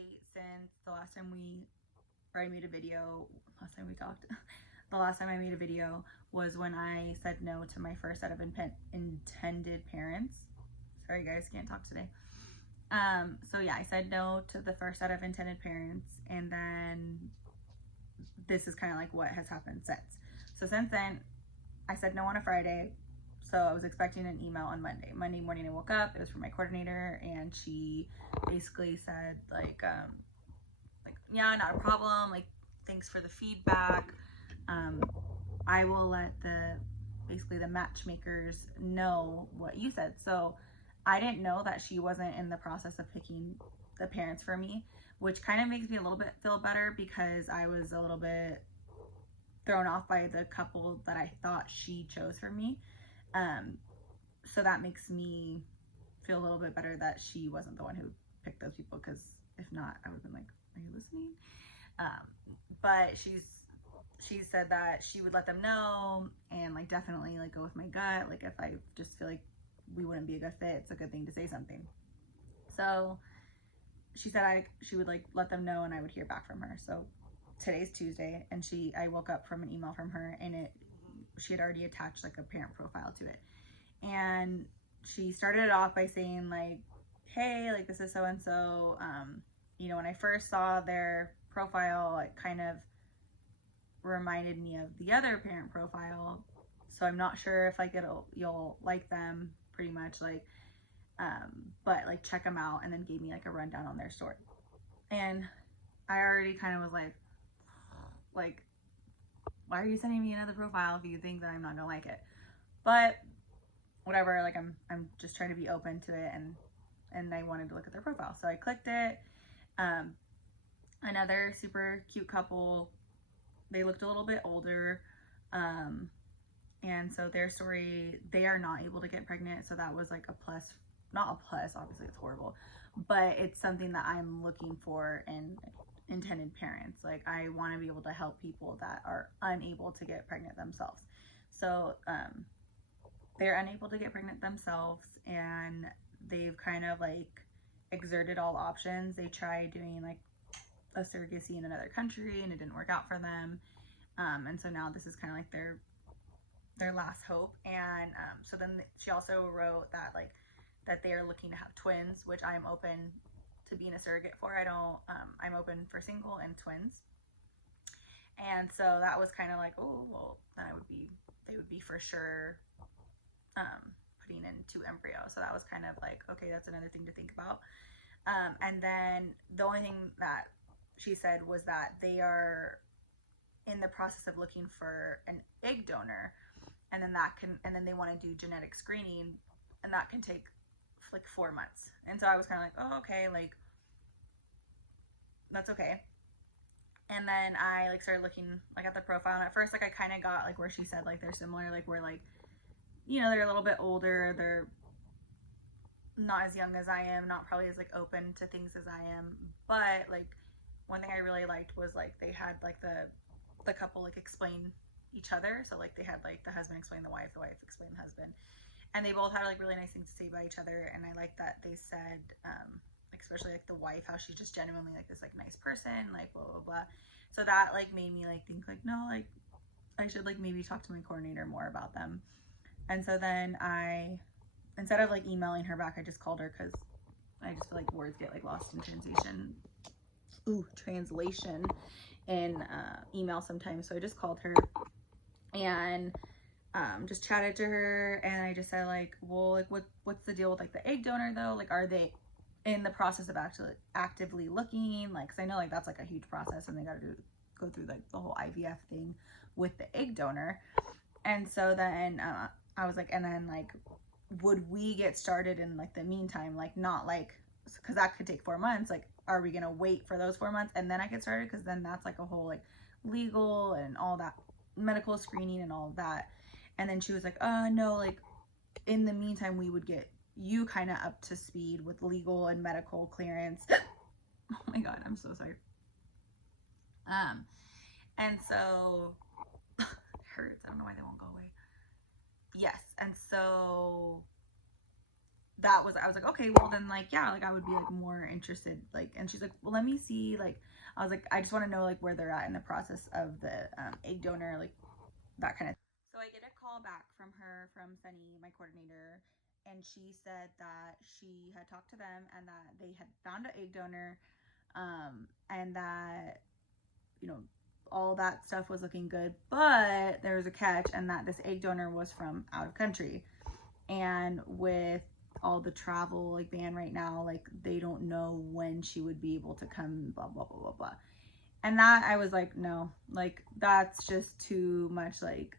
update since the last time I made a video, last time we talked. The last time I made a video was when I said no to my first set of intended parents. Sorry guys, can't talk today. So yeah, I said no to the first set of intended parents, and then this is kind of like what has happened since. So since then, I said no on a Friday. So I was expecting an email on Monday. Monday morning I woke up, it was from my coordinator, and she basically said like, yeah, not a problem. Like, thanks for the feedback. I will let basically the matchmakers know what you said. So I didn't know that she wasn't in the process of picking the parents for me, which kind of makes me a little bit feel better because I was a little bit thrown off by the couple that I thought she chose for me. So that makes me feel a little bit better that she wasn't the one who picked those people, because if not, I would have been like, are you listening? But she said that she would let them know and like definitely like go with my gut. Like if I just feel like we wouldn't be a good fit, it's a good thing to say something. So she said she would like let them know and I would hear back from her. So today's Tuesday, and I woke up from an email from her, and she had already attached like a parent profile to it. And she started it off by saying like, hey, like this is so-and-so. You know, when I first saw their profile, it kind of reminded me of the other parent profile. So I'm not sure if like you'll like them, pretty much, like, but like check them out, and then gave me like a rundown on their story. And I already kind of was like, why are you sending me another profile if you think that I'm not gonna like it? But whatever, like I'm just trying to be open to it, and I wanted to look at their profile. So I clicked it. Another super cute couple. They looked a little bit older. And so their story, they are not able to get pregnant. So that was like a plus, not a plus, obviously it's horrible, but it's something that I'm looking for in intended parents. Like I want to be able to help people that are unable to get pregnant themselves. So they're unable to get pregnant themselves, and they've kind of like exerted all options. They tried doing like a surrogacy in another country and it didn't work out for them. And so now this is kind of like their last hope. And so then she also wrote that like that they are looking to have twins, which I'm open to being a surrogate for. I'm open for single and twins. And so that was kind of like, oh, well, then they would be for sure putting in 2 embryos. So that was kind of like, okay, that's another thing to think about. And then the only thing that she said was that they are in the process of looking for an egg donor, and then they want to do genetic screening, and that can take like 4 months. And so I was kind of like, oh, okay, like that's okay. And then I like started looking like at the profile, and at first like I kind of got like where she said like they're similar, like we're like, you know, they're a little bit older, they're not as young as I am, not probably as like open to things as I am. But like one thing I really liked was like they had like the couple like explain each other. So like they had like the husband explain the wife explain the husband, and they both had like really nice things to say about each other. And I like that they said like especially like the wife, how she's just genuinely like this like nice person, like blah blah blah. So that like made me like think like, no, like I should like maybe talk to my coordinator more about them. And so then instead of like emailing her back, I just called her, because I just feel like words get like lost in translation in email sometimes. So I just called her and just chatted to her, and I just said like, well, like what's the deal with like the egg donor though? Like, are they in the process of actually actively looking? Like, because I know like that's like a huge process, and they got to go through like the whole IVF thing with the egg donor. And so then I was like, and then like, would we get started in like the meantime? Like, not like, because that could take 4 months. Like, are we gonna wait for those 4 months and then I get started? Because then that's like a whole like legal and all that medical screening and all of that. And then she was like, no, like in the meantime we would get you kind of up to speed with legal and medical clearance. Oh my god, I'm so sorry. And so it hurts. I don't know why they won't go away. Yes. And so I was like, okay, well then like, yeah, like I would be like more interested, like, and she's like, well, let me see, like, I was like, I just want to know like where they're at in the process of the egg donor, like that kind of. So I get a call back from her, from Sunny, my coordinator, and she said that she had talked to them and that they had found an egg donor, and that, you know, all that stuff was looking good, but there was a catch, and that this egg donor was from out of country. And with all the travel like ban right now, like they don't know when she would be able to come, blah blah blah blah blah. And that, I was like, no, like that's just too much. Like,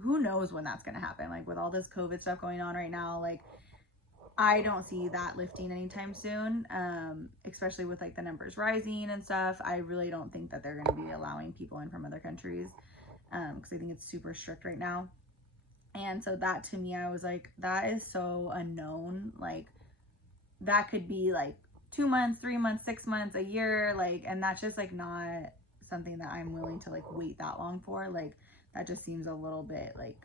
who knows when that's gonna happen, like with all this COVID stuff going on right now. Like, I don't see that lifting anytime soon, especially with like the numbers rising and stuff. I really don't think that they're going to be allowing people in from other countries, because I think it's super strict right now. And so that, to me, I was like, that is so unknown. Like, that could be like 2 months, 3 months, 6 months, a year, like, and that's just like not something that I'm willing to like wait that long for. Like, that just seems a little bit like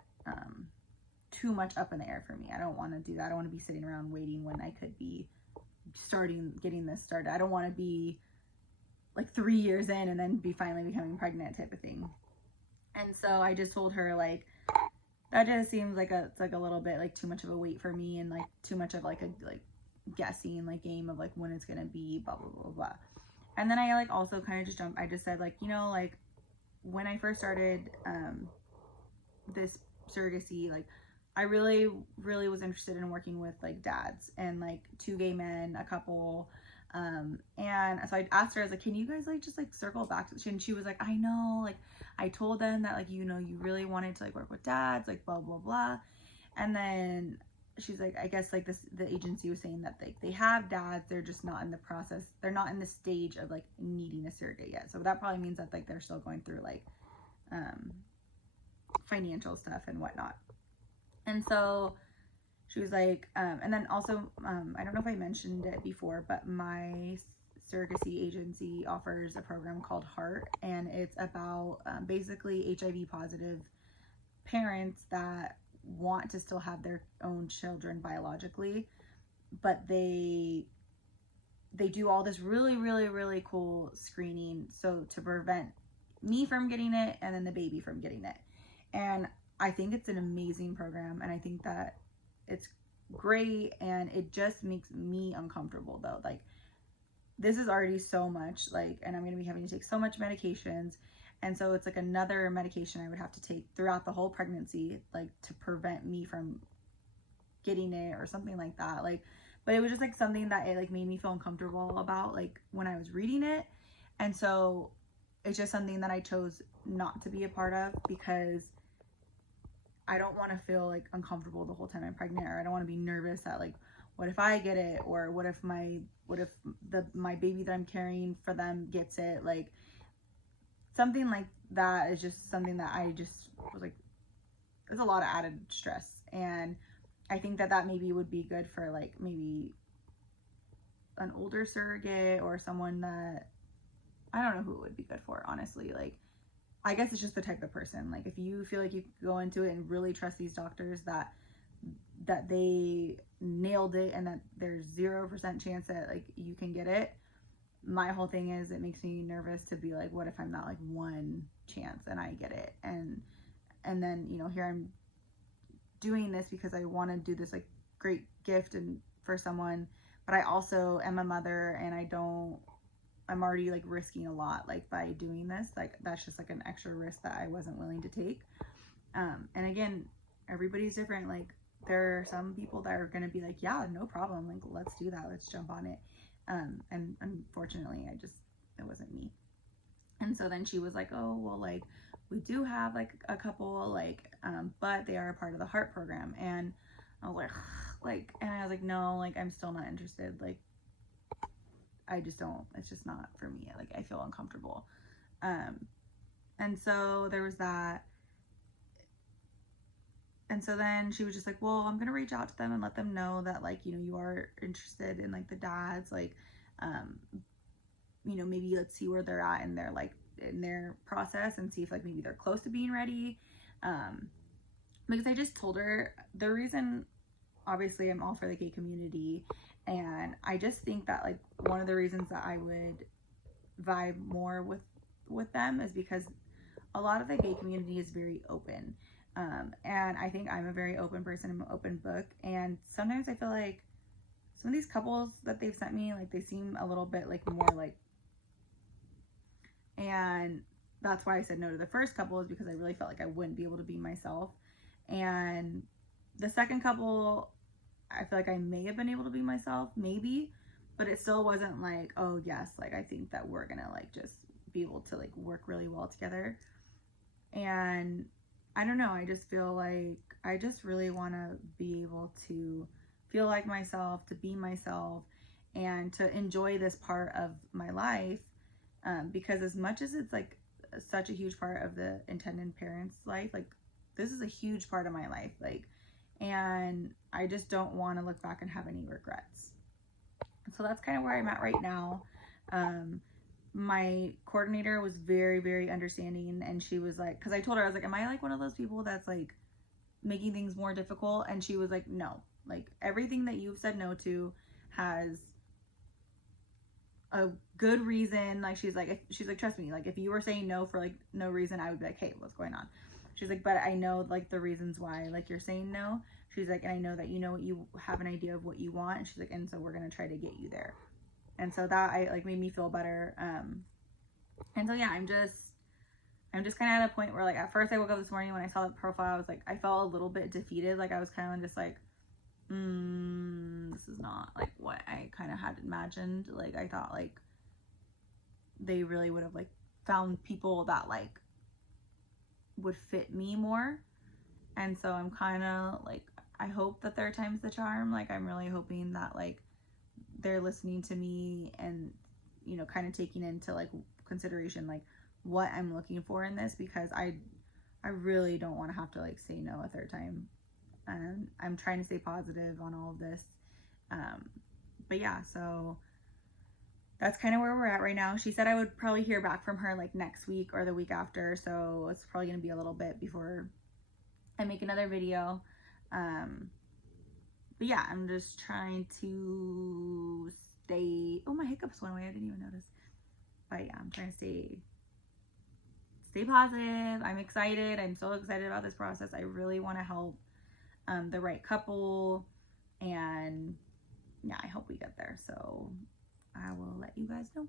too much up in the air for me. I don't want to do that. I don't want to be sitting around waiting when I could be getting this started. I don't want to be like 3 years in and then be finally becoming pregnant type of thing. And so I just told her, like, that just seems like it's like a little bit like too much of a wait for me, and like too much of like a like guessing like game of like when it's gonna be, blah blah blah blah. And then I like also kind of just jumped. I just said, like, you know, like when I first started this surrogacy, like I really was interested in working with like dads and like 2 gay men, a couple, and so I asked her, I was like, can you guys like just like circle back to, and she was like, I know, like I told them that, like, you know, you really wanted to like work with dads, like blah blah blah. And then she's like, I guess like the agency was saying that they have dads, they're just not in the process, they're not in the stage of like needing a surrogate yet. So that probably means that like they're still going through like financial stuff and whatnot. And so she was like, and then also, I don't know if I mentioned it before, but my surrogacy agency offers a program called Heart, and it's about basically HIV positive parents that want to still have their own children biologically, but they do all this really cool screening, so to prevent me from getting it and then the baby from getting it. And I think it's an amazing program, and I think that it's great, and it just makes me uncomfortable though. Like, this is already so much, like, and I'm going to be having to take so much medications, and so it's like another medication I would have to take throughout the whole pregnancy, like to prevent me from getting it or something like that. Like, but it was just like something that it like made me feel uncomfortable about, like when I was reading it. And so it's just something that I chose not to be a part of, because I don't want to feel like uncomfortable the whole time I'm pregnant, or I don't want to be nervous that like, what if I get it, or what if my baby that I'm carrying for them gets it. Like, something like that is just something that I just was like, there's a lot of added stress. And I think that maybe would be good for like maybe an older surrogate, or someone that, I don't know who it would be good for, honestly. Like, I guess it's just the type of person. Like, if you feel like you go into it and really trust these doctors that they nailed it and that there's 0% chance that like you can get it. My whole thing is, it makes me nervous to be like, what if I'm not like 1 chance and I get it? And then, you know, here I'm doing this because I want to do this like great gift and for someone, but I also am a mother, and I'm already like risking a lot, like by doing this. Like, that's just like an extra risk that I wasn't willing to take. And again, everybody's different. Like, there are some people that are going to be like, yeah, no problem, like let's do that, let's jump on it. And unfortunately, it wasn't me. And so then she was like, oh, well, like we do have like a couple, like but they are a part of the Heart program. And I was like, and I was like, no, like I'm still not interested. Like, I just don't, it's just not for me. Like, I feel uncomfortable. And so there was that. And so then she was just like, well, I'm going to reach out to them and let them know that, like, you know, you are interested in like the dads, like, you know, maybe let's see where they're at in their, like, in their process, and see if like maybe they're close to being ready. Because I just told her the reason obviously I'm all for the gay community, and I just think that like one of the reasons that I would vibe more with them is because a lot of the gay community is very open. And I think I'm a very open person. I'm an open book. And sometimes I feel like some of these couples that they've sent me, like they seem a little bit like more like, and that's why I said no to the first couple, is because I really felt like I wouldn't be able to be myself. And the second couple, I feel like I may have been able to be myself, maybe, but it still wasn't like, oh yes, like I think that we're gonna like just be able to like work really well together. And I don't know, I just feel like I just really want to be able to feel like myself, to be myself, and to enjoy this part of my life, because as much as it's like such a huge part of the intended parents' life, like this is a huge part of my life, like, and I just don't want to look back and have any regrets. So that's kind of where I'm at right now. My coordinator was very, very understanding, and she was like, because I told her, I was like, am I like one of those people that's like making things more difficult? And she was like, no, like everything that you've said no to has a good reason. Like she's like, trust me, like if you were saying no for like no reason, I would be like, hey, what's going on? She's like, but I know like the reasons why like you're saying no. She's like, and I know that you know what you have an idea of what you want. And she's like, and so we're gonna try to get you there. And so that I like made me feel better. And so yeah, I'm just kind of at a point where like at first I woke up this morning when I saw the profile, I was like, I felt a little bit defeated. Like I was kind of just like, this is not like what I kind of had imagined. Like I thought like they really would have like found people that like would fit me more. And so I'm kind of like, I hope that third time's the charm. Like I'm really hoping that like they're listening to me and, you know, kind of taking into like consideration like what I'm looking for in this, because I really don't want to have to like say no a third time. And I'm trying to stay positive on all of this. But yeah, so that's kind of where we're at right now. She said I would probably hear back from her like next week or the week after. So it's probably going to be a little bit before I make another video. But yeah, I'm just trying to stay, oh, my hiccups went away, I didn't even notice. But yeah, I'm trying to stay positive. I'm excited. I'm so excited about this process. I really want to help the right couple, and yeah, I hope we get there. So I will let you guys know.